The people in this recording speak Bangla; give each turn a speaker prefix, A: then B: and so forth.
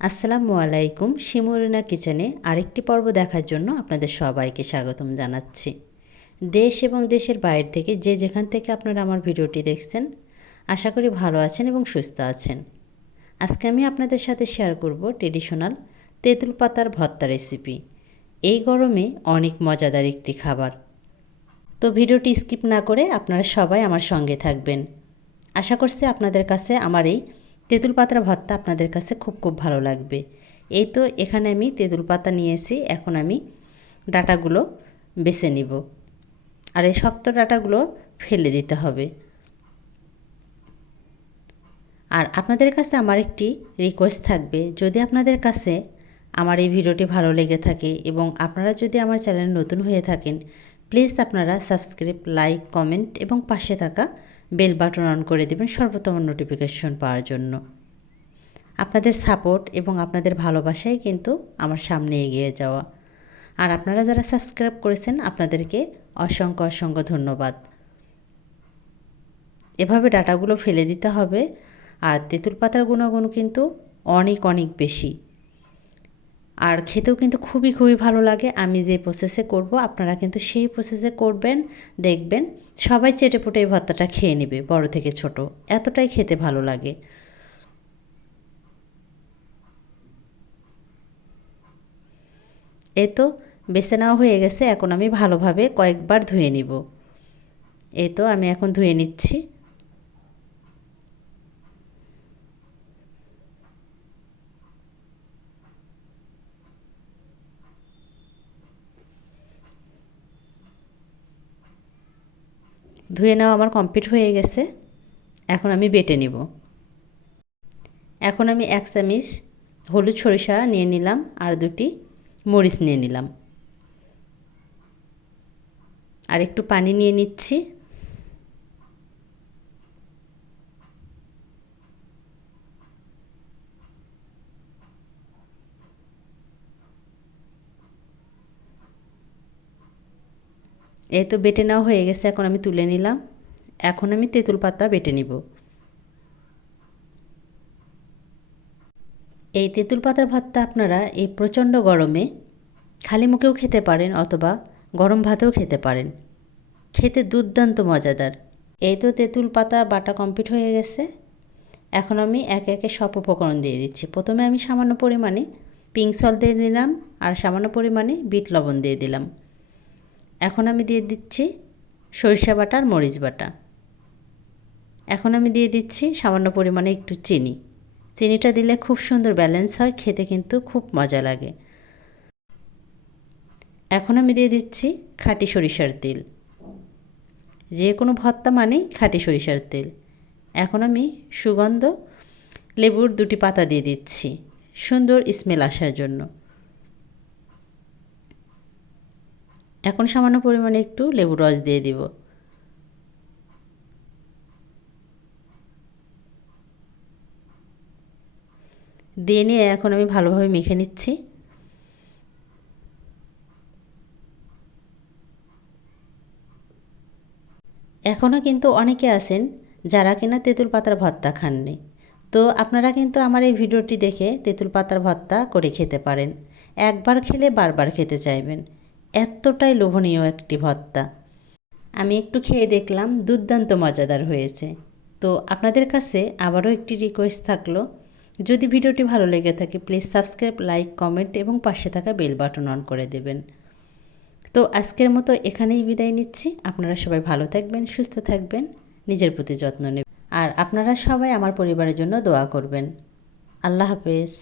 A: আসসালামু আলাইকুম, শিমুরিনা কিচেনে আরেকটি পর্ব দেখার জন্য আপনাদের সবাইকে স্বাগতম জানাচ্ছি। দেশ এবং দেশের বাইরে থেকে যে যেখান থেকে আপনারা আমার ভিডিওটি দেখছেন, আশা করি ভালো আছেন এবং সুস্থ আছেন। আজকে আমি আপনাদের সাথে শেয়ার করব ট্রেডিশনাল তেঁতুল পাতার ভর্তা রেসিপি। এই গরমে অনেক মজাদার একটি খাবার। তো ভিডিওটি স্কিপ না করে আপনারা সবাই আমার সঙ্গে থাকবেন। আশা করছি আপনাদের কাছে আমার এই তেঁতুল পাতার ভর্তা আপনাদের কাছে খুব খুব ভালো লাগবে। এই তো এখানে আমি তেঁতুল পাতা নিয়েছি এখন আমি ডাটাগুলো বেছে নিব। আর এই শক্ত ডাটাগুলো ফেলে দিতে হবে। আর আপনাদের কাছে আমার একটি রিকোয়েস্ট থাকবে। যদি আপনাদের কাছে আমার এই ভিডিওটি ভালো লেগে থাকে এবং আপনারা যদি আমার চ্যানেল নতুন হয়ে থাকেন প্লিজ আপনারা সাবস্ক্রাইব লাইক কমেন্ট এবং পাশে থাকা বেল বাটন অন করে দেবেন সর্বপ্রথম নোটিফিকেশন পাওয়ার জন্য। আপনাদের সাপোর্ট এবং আপনাদের ভালোবাসাই কিন্তু আমার সামনে এগিয়ে যাওয়া। আর আপনারা যারা সাবস্ক্রাইব করেছেন, আপনাদেরকে অসংখ্য অসংখ্য ধন্যবাদ। এভাবে ডাটাগুলো ফেলে দিতে হবে, আর তেঁতুল পাতার গুণাগুণ কিন্তু অনেক অনেক বেশি। আর খেতেও কিন্তু খুবই খুবই ভালো লাগে। আমি যে প্রসেসে করব, আপনারা কিন্তু সেই প্রসেসে করবেন, দেখবেন। সবাই চেটে পুটে এই ভর্তাটা খেয়ে নেবে, বড় থেকে ছোট। এতটাই খেতে ভালো লাগে। এই তো বেছে নেওয়া হয়ে গেছে, এখন আমি ভালোভাবে কয়েকবার ধুয়ে নিব। এই তো আমি এখন ধুয়ে নিচ্ছি। ধুয়ে নেওয়া আমার কমপ্লিট হয়ে গেছে, এখন আমি বেটে নিব। এখন আমি এক চামিচ হলুদ সরিষা নিয়ে নিলাম আর দুটি মরিচ নিয়ে নিলাম। আর একটু পানি নিয়ে নিচ্ছি। এই তো বেটে নেওয়া হয়ে গেছে, এখন আমি তুলে নিলাম। এখন আমি তেঁতুল পাতা বেটে নিব। এই তেঁতুল পাতার ভাতটা আপনারা এই প্রচণ্ড গরমে খালি মুখেও খেতে পারেন অথবা গরম ভাতেও খেতে পারেন। খেতে দুর্দান্ত মজাদার। এই তো তেঁতুল পাতা বাটা কমপ্লিট হয়ে গেছে। এখন আমি একে একে সব উপকরণ দিয়ে দিচ্ছি। প্রথমে আমি সামান্য পরিমাণে পিঙ্ক সল দিয়ে দিলাম আর সামান্য পরিমাণে বিট লবণ দিয়ে দিলাম। এখন আমি দিয়ে দিচ্ছি সরিষা বাটা আর মরিচ বাটা। এখন আমি দিয়ে দিচ্ছি সামান্য পরিমাণে একটু চিনি। চিনিটা দিলে খুব সুন্দর ব্যালেন্স হয়, খেতে কিন্তু খুব মজা লাগে। এখন আমি দিয়ে দিচ্ছি খাঁটি সরিষার তেল। যে কোনো ভর্তা মানেই খাঁটি সরিষার তেল। এখন আমি সুগন্ধ লেবুর দুটি পাতা দিয়ে দিচ্ছি। সুন্দর স্মেল আসার জন্য। এখন সামান্য পরিমাণে একটু লেবুর রস দিয়ে দিব। দিয়ে নিয়ে এখন আমি ভালোভাবে মেখে নিচ্ছি। এখনও কিন্তু অনেকে আছেন যারা কিনা তেঁতুল পাতার ভর্তা খাননি। তো আপনারা কিন্তু আমার এই ভিডিওটি দেখে তেঁতুল পাতার ভর্তা করে খেতে পারেন। একবার খেলে বারবার খেতে চাইবেন। এতটাই লোভনীয় একটি ভর্তা আমি একটু খেয়ে দেখলাম দুর্দান্ত মজাদার হয়েছে। তো আপনাদের কাছে আবারও একটি রিকোয়েস্ট থাকল। যদি ভিডিওটি ভালো লেগে থাকে প্লিজ সাবস্ক্রাইব লাইক কমেন্ট এবং পাশে থাকা বেল বাটন অন করে দেবেন। তো আজকের মতো এখানেই বিদায় নিচ্ছি। আপনারা সবাই ভালো থাকবেন, সুস্থ থাকবেন, নিজের প্রতি যত্ন নেবেন। আর আপনারা সবাই আমার পরিবারের জন্য দোয়া করবেন। আল্লাহ হাফেজ।